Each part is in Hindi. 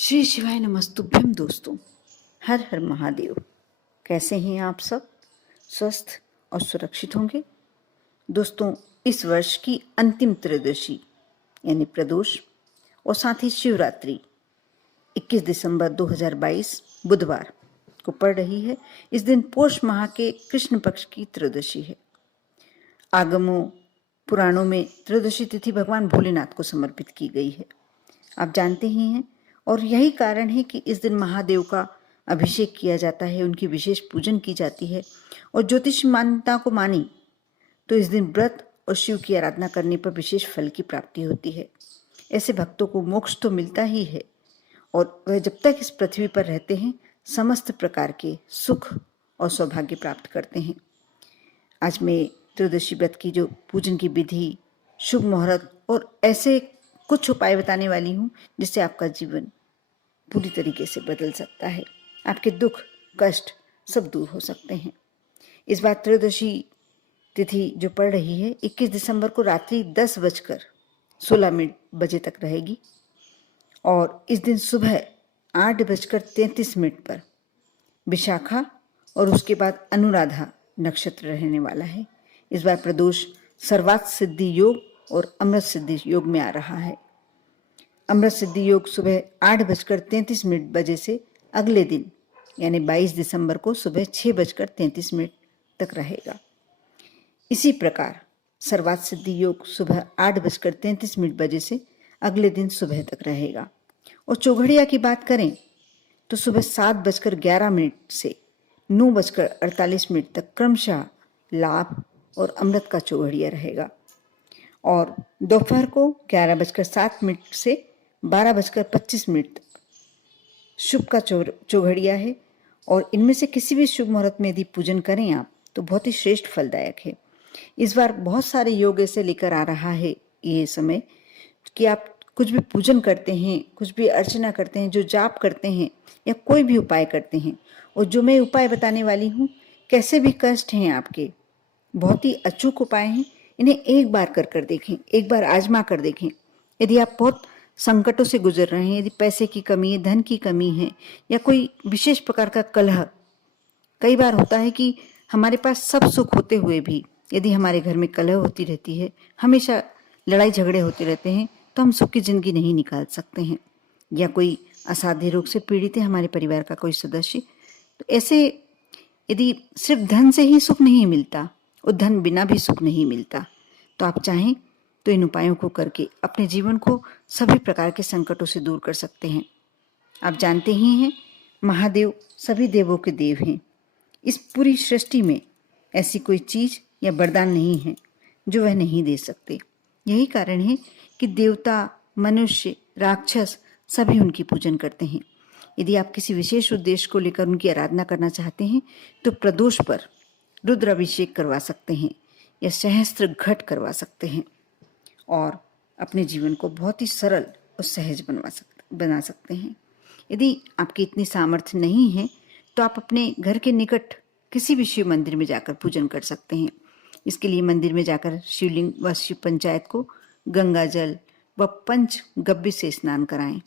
श्री शिवाय नमस्तुभ्यम। दोस्तों, हर हर महादेव। कैसे हैं आप सब? स्वस्थ और सुरक्षित होंगे। दोस्तों, इस वर्ष की अंतिम त्रयोदशी यानी प्रदोष और साथ ही शिवरात्रि 21 दिसंबर 2022 बुधवार को पड़ रही है। इस दिन पोष माह के कृष्ण पक्ष की त्रयोदशी है। आगमों पुराणों में त्रयोदशी तिथि भगवान भोलेनाथ को समर्पित की गई है, आप जानते ही हैं। और यही कारण है कि इस दिन महादेव का अभिषेक किया जाता है, उनकी विशेष पूजन की जाती है। और ज्योतिष मान्यता को मानी तो इस दिन व्रत और शिव की आराधना करने पर विशेष फल की प्राप्ति होती है। ऐसे भक्तों को मोक्ष तो मिलता ही है और वह जब तक इस पृथ्वी पर रहते हैं समस्त प्रकार के सुख और सौभाग्य प्राप्त करते हैं। आज मैं त्रयोदशी व्रत की जो पूजन की विधि, शुभ मुहूर्त और ऐसे कुछ उपाय बताने वाली हूँ जिससे आपका जीवन पूरी तरीके से बदल सकता है। आपके दुख कष्ट सब दूर हो सकते हैं। इस बार त्रयोदशी तिथि जो पड़ रही है 21 दिसंबर को रात्रि 10:16 बजे तक रहेगी और इस दिन सुबह 8:33 पर विशाखा और उसके बाद अनुराधा नक्षत्र रहने वाला है। इस बार प्रदोष सर्वार्थ सिद्धि योग और अमृत सिद्धि योग में आ रहा है। अमृत सिद्धि योग सुबह 8:33 बजे से अगले दिन यानी 22 दिसंबर को सुबह 6:33 तक रहेगा। इसी प्रकार सर्वार्थ सिद्धि योग सुबह 8:33 बजे से अगले दिन सुबह तक रहेगा। और चौघड़िया की बात करें तो सुबह 7:11 से 9:48 तक क्रमशः लाभ और अमृत का चौघड़िया रहेगा। और दोपहर को 11:07 से 12:25 तक शुभ का चौघड़िया है। और इनमें से किसी भी शुभ मुहूर्त में यदि पूजन करें आप तो बहुत ही श्रेष्ठ फलदायक है। इस बार बहुत सारे योग ऐसे लेकर आ रहा है ये समय कि आप कुछ भी पूजन करते हैं, कुछ भी अर्चना करते हैं, जो जाप करते हैं या कोई भी उपाय करते हैं, और जो मैं उपाय बताने वाली हूँ कैसे भी कष्ट हैं आपके, बहुत ही अचूक उपाय हैं। इन्हें एक बार कर देखें, एक बार आजमा कर देखें। यदि आप बहुत संकटों से गुजर रहे हैं, यदि पैसे की कमी है, धन की कमी है या कोई विशेष प्रकार का कलह, कई बार होता है कि हमारे पास सब सुख होते हुए भी यदि हमारे घर में कलह होती रहती है, हमेशा लड़ाई झगड़े होते रहते हैं, तो हम सुख की जिंदगी नहीं निकाल सकते हैं। या कोई असाध्य रोग से पीड़ित है हमारे परिवार का कोई सदस्य, तो ऐसे यदि सिर्फ धन से ही सुख नहीं मिलता और धन बिना भी सुख नहीं मिलता, तो आप चाहें तो इन उपायों को करके अपने जीवन को सभी प्रकार के संकटों से दूर कर सकते हैं। आप जानते ही हैं महादेव सभी देवों के देव हैं। इस पूरी सृष्टि में ऐसी कोई चीज या वरदान नहीं है जो वह नहीं दे सकते। यही कारण है कि देवता, मनुष्य, राक्षस सभी उनकी पूजन करते हैं। यदि आप किसी विशेष उद्देश्य को लेकर उनकी आराधना करना चाहते हैं तो प्रदोष पर रुद्र अभिषेक करवा सकते हैं या सहस्त्र घट करवा सकते हैं और अपने जीवन को बहुत ही सरल और सहज बना सकते हैं। यदि आपकी इतनी सामर्थ्य नहीं है तो आप अपने घर के निकट किसी भी शिव मंदिर में जाकर पूजन कर सकते हैं। इसके लिए मंदिर में जाकर शिवलिंग व शिव पंचायत को गंगा जल व पंच गव्य से स्नान कराएं।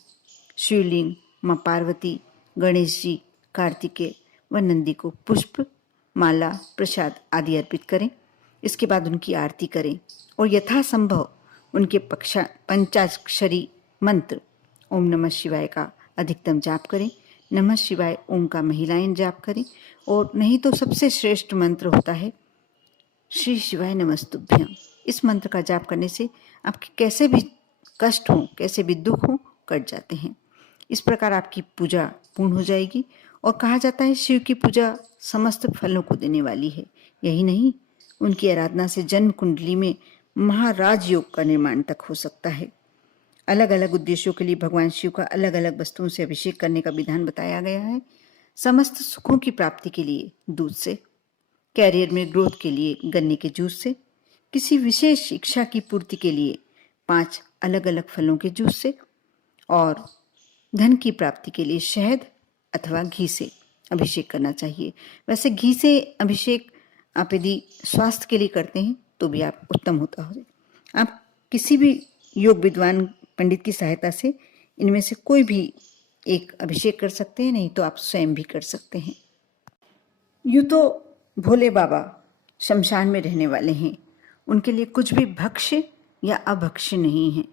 शिवलिंग, माँ पार्वती, गणेश जी, कार्तिकेय व नंदी को पुष्प, माला, प्रसाद आदि अर्पित करें। इसके बाद उनकी आरती करें और यथासंभव उनके पंचाक्षरी मंत्र ओम नमः शिवाय का अधिकतम जाप करें। नमः शिवाय ओम का महिलाएं जाप करें। और नहीं तो सबसे श्रेष्ठ मंत्र होता है श्री शिवाय नमस्तुभ्यम। इस मंत्र का जाप करने से आपके कैसे भी कष्ट हो, कैसे भी दुख हो, कट जाते हैं। इस प्रकार आपकी पूजा पूर्ण हो जाएगी। और कहा जाता है शिव की पूजा समस्त फलों को देने वाली है। यही नहीं, उनकी आराधना से जन्म कुंडली में महाराज योग का निर्माण तक हो सकता है। अलग अलग उद्देश्यों के लिए भगवान शिव का अलग अलग वस्तुओं से अभिषेक करने का विधान बताया गया है। समस्त सुखों की प्राप्ति के लिए दूध से, कैरियर में ग्रोथ के लिए गन्ने के जूस से, किसी विशेष इच्छा की पूर्ति के लिए 5 अलग अलग फलों के जूस से, और धन की प्राप्ति के लिए शहद अथवा घी से अभिषेक करना चाहिए। वैसे घी से अभिषेक आप यदि स्वास्थ्य के लिए करते हैं तो भी आप उत्तम होता हो। आप किसी भी योग विद्वान पंडित की सहायता से इनमें से कोई भी एक अभिषेक कर सकते हैं, नहीं तो आप स्वयं भी कर सकते हैं। यूँ तो भोले बाबा शमशान में रहने वाले हैं, उनके लिए कुछ भी भक्ष्य या अभक्ष्य नहीं है।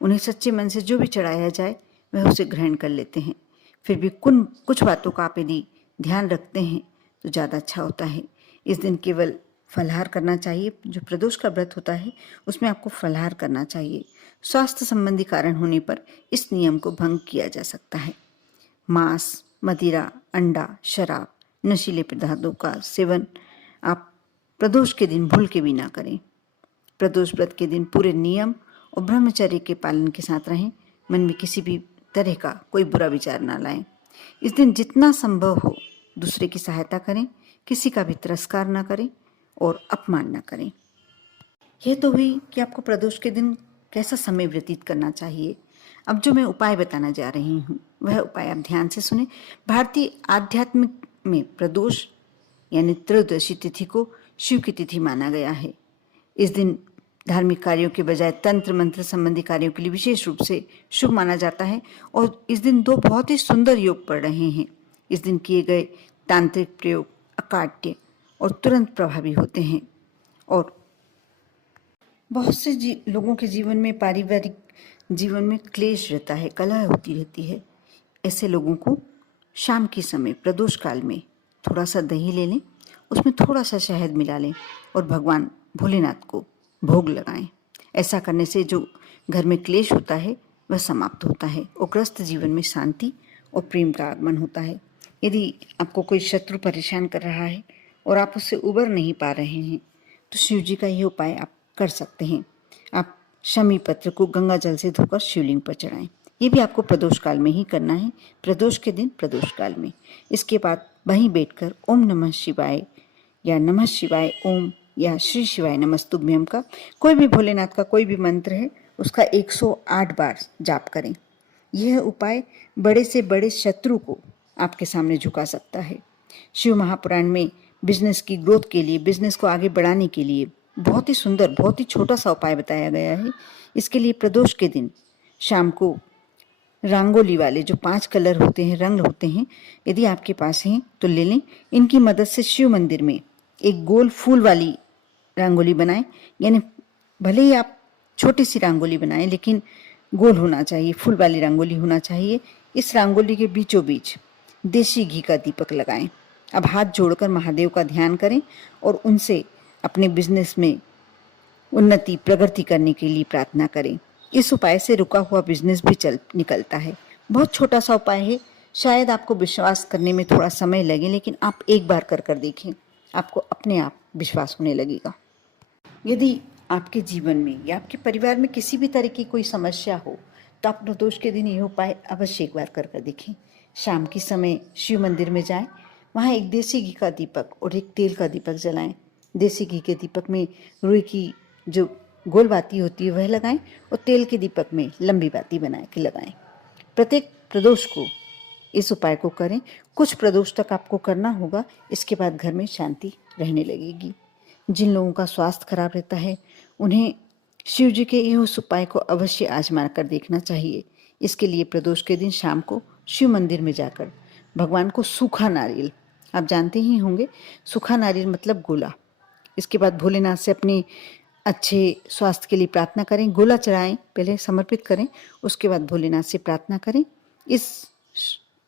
उन्हें सच्चे मन से जो भी चढ़ाया जाए वह उसे ग्रहण कर लेते हैं। फिर भी कुछ बातों का आप यदि ध्यान रखते हैं तो ज़्यादा अच्छा होता है। इस दिन केवल फलाहार करना चाहिए। जो प्रदोष का व्रत होता है उसमें आपको फलाहार करना चाहिए। स्वास्थ्य संबंधी कारण होने पर इस नियम को भंग किया जा सकता है। मांस, मदिरा, अंडा, शराब, नशीले पदार्थों का सेवन आप प्रदोष के दिन भूल के भी ना करें। प्रदोष व्रत के दिन पूरे नियम और ब्रह्मचर्य के पालन के साथ रहें। मन में किसी भी तरह का कोई बुरा विचार ना लाएं। इस दिन जितना संभव हो दूसरे की सहायता करें, किसी का भी तिरस्कार ना करें और अपमान ना करें। यह तो हुई कि आपको प्रदोष के दिन कैसा समय व्यतीत करना चाहिए। अब जो मैं उपाय बताना जा रही हूँ वह उपाय आप ध्यान से सुने। भारतीय आध्यात्मिक में प्रदोष यानी त्रयोदशी तिथि को शिव की तिथि माना गया है। इस दिन धार्मिक कार्यों के बजाय तंत्र मंत्र संबंधी कार्यों के लिए विशेष रूप से शुभ माना जाता है और इस दिन दो बहुत ही सुंदर योग पड़ रहे हैं। इस दिन किए गए तांत्रिक प्रयोग अकाट्य और तुरंत प्रभावी होते हैं और बहुत से लोगों के जीवन में, पारिवारिक जीवन में क्लेश रहता है, कलह होती रहती है। ऐसे लोगों को शाम के समय प्रदोष काल में थोड़ा सा दही ले लें, उसमें थोड़ा सा शहद मिला लें और भगवान भोलेनाथ को भोग लगाएं। ऐसा करने से जो घर में क्लेश होता है वह समाप्त होता है और ग्रस्त जीवन में शांति और प्रेम का आगमन होता है। यदि आपको कोई शत्रु परेशान कर रहा है और आप उससे उबर नहीं पा रहे हैं तो शिव जी का ये उपाय आप कर सकते हैं। आप शमी पत्र को गंगा जल से धोकर शिवलिंग पर चढ़ाएं। ये भी आपको प्रदोष काल में ही करना है, प्रदोष के दिन प्रदोष काल में। इसके बाद वहीं बैठकर ओम नमः शिवाय या नमः शिवाय ओम या श्री शिवाय नमस्तुभ्यम का कोई भी भोलेनाथ का कोई भी मंत्र है उसका 108 बार जाप करें। यह उपाय बड़े से बड़े शत्रु को आपके सामने झुका सकता है। शिव महापुराण में बिजनेस की ग्रोथ के लिए, बिजनेस को आगे बढ़ाने के लिए बहुत ही सुंदर, बहुत ही छोटा सा उपाय बताया गया है। इसके लिए प्रदोष के दिन शाम को रंगोली वाले जो 5 कलर होते हैं, रंग होते हैं, यदि आपके पास हैं तो ले लें। इनकी मदद से शिव मंदिर में एक गोल फूल वाली रंगोली बनाएं। यानी भले ही आप छोटी सी रंगोली बनाएं लेकिन गोल होना चाहिए, फूल वाली रंगोली होना चाहिए। इस रंगोली के बीचों बीच देसी घी का दीपक लगाएं। अब हाथ जोड़कर महादेव का ध्यान करें और उनसे अपने बिजनेस में उन्नति, प्रगति करने के लिए प्रार्थना करें। इस उपाय से रुका हुआ बिजनेस भी चल निकलता है। बहुत छोटा सा उपाय है, शायद आपको विश्वास करने में थोड़ा समय लगे, लेकिन आप एक बार कर देखें, आपको अपने आप विश्वास होने लगेगा। यदि आपके जीवन में या आपके परिवार में किसी भी तरह की कोई समस्या हो तो आप प्रदोष के दिन यह उपाय अवश्य एक बार कर देखें। शाम के समय शिव मंदिर में जाएं, वहाँ एक देसी घी का दीपक और एक तेल का दीपक जलाएं। देसी घी के दीपक में रुई की जो गोल बाती होती है वह लगाएं और तेल के दीपक में लंबी बाती बना के लगाएं। प्रत्येक प्रदोष को इस उपाय को करें। कुछ प्रदोष तक आपको करना होगा, इसके बाद घर में शांति रहने लगेगी। जिन लोगों का स्वास्थ्य खराब रहता है उन्हें शिव जी के इस उपाय को अवश्य आजमा कर देखना चाहिए। इसके लिए प्रदोष के दिन शाम को शिव मंदिर में जाकर भगवान को सूखा नारियल, आप जानते ही होंगे सूखा नारियल मतलब गोला, इसके बाद भोलेनाथ से अपनी अच्छे स्वास्थ्य के लिए प्रार्थना करें। गोला चढ़ाएं, पहले समर्पित करें, उसके बाद भोलेनाथ से प्रार्थना करें। इस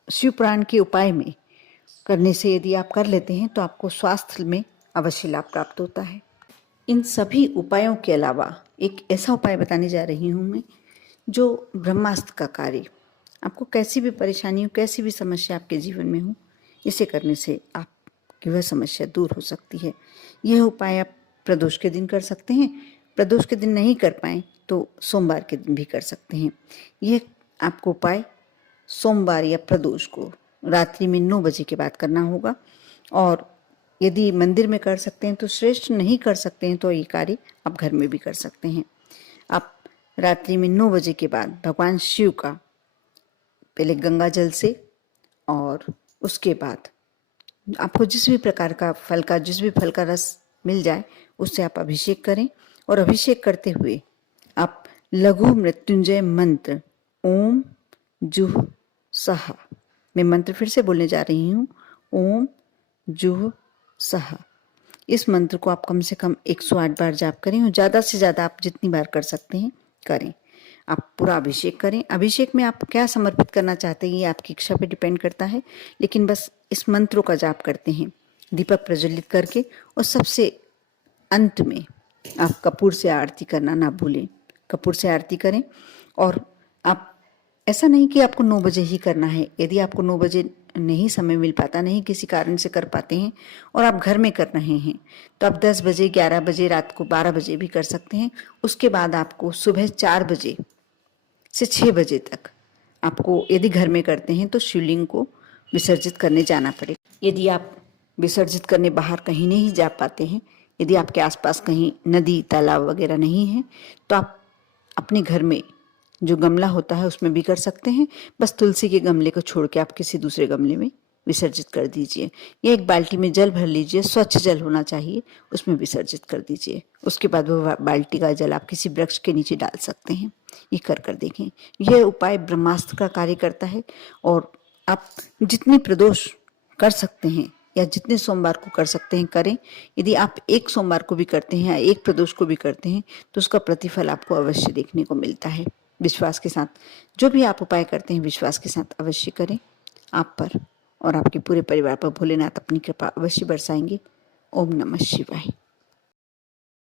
शिव पुराण के उपाय में करने से यदि आप कर लेते हैं तो आपको स्वास्थ्य में अवश्य लाभ प्राप्त होता है। इन सभी उपायों के अलावा एक ऐसा उपाय बताने जा रही हूँ मैं जो ब्रह्मास्त्र का कार्य, आपको कैसी भी परेशानी हो, कैसी भी समस्या आपके जीवन में हो, इसे करने से आपकी वह समस्या दूर हो सकती है। यह उपाय आप प्रदोष के दिन कर सकते हैं। प्रदोष के दिन नहीं कर पाएँ तो सोमवार के दिन भी कर सकते हैं। यह आपको उपाय सोमवार या प्रदोष को रात्रि में 9 बजे के बाद करना होगा और यदि मंदिर में कर सकते हैं तो श्रेष्ठ, नहीं कर सकते हैं तो ये कार्य आप घर में भी कर सकते हैं। आप रात्रि में 9 बजे के बाद भगवान शिव का पहले गंगा जल से और उसके बाद आपको जिस भी प्रकार का फल का, जिस भी फल का रस मिल जाए उससे आप अभिषेक करें और अभिषेक करते हुए आप लघु मृत्युंजय मंत्र ओम जुह सहा। मैं मंत्र फिर से बोलने जा रही हूँ, ओम जुह सहा। इस मंत्र को आप कम से कम 108 बार जाप करें और ज़्यादा से ज़्यादा आप जितनी बार कर सकते हैं करें। आप पूरा अभिषेक करें। अभिषेक में आप क्या समर्पित करना चाहते हैं ये आपकी इच्छा पे डिपेंड करता है, लेकिन बस इस मंत्रों का जाप करते हैं दीपक प्रज्वलित करके। और सबसे अंत में आप कपूर से आरती करना ना भूलें। कपूर से आरती करें। और आप ऐसा नहीं कि आपको 9 बजे ही करना है। यदि आपको 9 बजे नहीं समय मिल पाता, नहीं किसी कारण से कर पाते हैं और आप घर में कर रहे हैं, तो आप 10 बजे, 11 बजे, रात को 12 बजे भी कर सकते हैं। उसके बाद आपको सुबह 4 बजे से 6 बजे तक आपको, यदि घर में करते हैं तो शिवलिंग को विसर्जित करने जाना पड़ेगा। यदि आप विसर्जित करने बाहर कहीं नहीं जा पाते हैं, यदि आपके आसपास कहीं नदी तालाब वगैरह नहीं है, तो आप अपने घर में जो गमला होता है उसमें भी कर सकते हैं। बस तुलसी के गमले को छोड़ के आप किसी दूसरे गमले में विसर्जित कर दीजिए, या एक बाल्टी में जल भर लीजिए, स्वच्छ जल होना चाहिए, उसमें विसर्जित कर दीजिए। उसके बाद वो बाल्टी का जल आप किसी वृक्ष के नीचे डाल सकते हैं। ये कर देखें। यह उपाय ब्रह्मास्त्र का कार्य करता है। और आप जितनी प्रदोष कर सकते हैं या जितने सोमवार को कर सकते हैं करें। यदि आप एक सोमवार को भी करते हैं या एक प्रदोष को भी करते हैं तो उसका प्रतिफल आपको अवश्य देखने को मिलता है। विश्वास के साथ जो भी आप उपाय करते हैं विश्वास के साथ अवश्य करें। आप पर और आपके पूरे परिवार पर भोलेनाथ अपनी कृपा अवश्य बरसाएंगे। ओम नमः शिवाय।